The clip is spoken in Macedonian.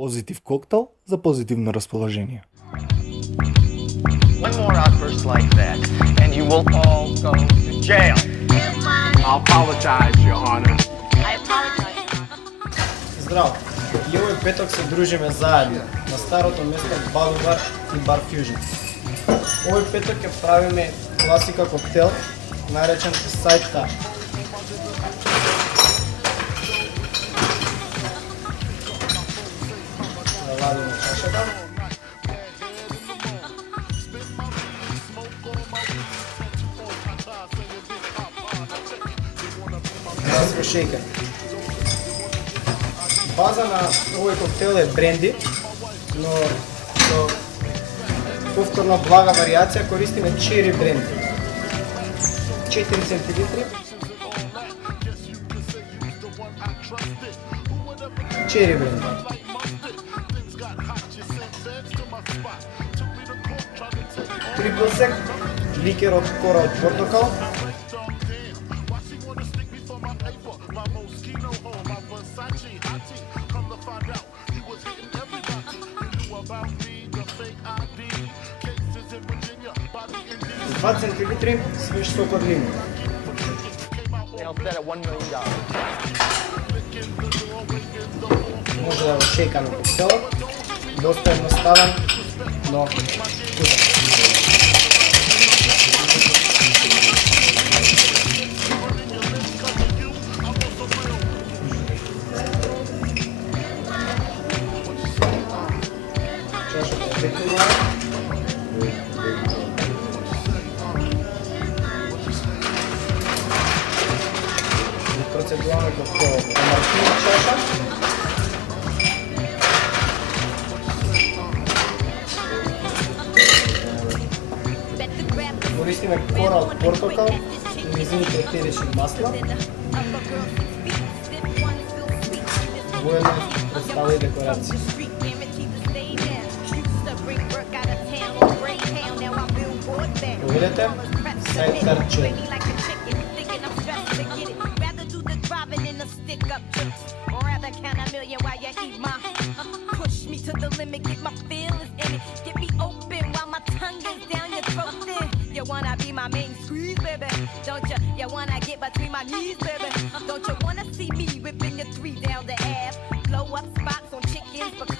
Позитив коктейл за позитивно разположение. One more outburst like that, and you will all go to jail. I'll apologize, Your Honor. I apologize. Здраво! И овој петок се дружиме заедно на старото место Балувар и Бар Фюжн. Овој петок ќе правиме класика коктел, наречен Side Tap. Завадиме чашата. Раско шейкер. База на овој коктел е бренди, но со повторно блага варијација користиме чери бренди. 4 центилитри. Чери бренди. Трипл сек, ликер од кора од портокал. И 2 центилитри свеж сок од лимон. They'll set at $1 million. Може да го шейкаме коктелот. Доста едноставен, но вкусен. Чашата е пекнува. Процедуваме коктелот во мартини чаша. Користиме кора од портокал и низините етерични масла. Воедно представа и декорација. Го видите? Side Tap Cherry. Push me to the limit, get my feelings in it. Get me open while my tongue is down your throat. Then you wanna be my main squeeze, baby? Don't you? You wanna get between my knees, baby? Don't you wanna see me whipping your three down the ass? Blow up spots on chickens because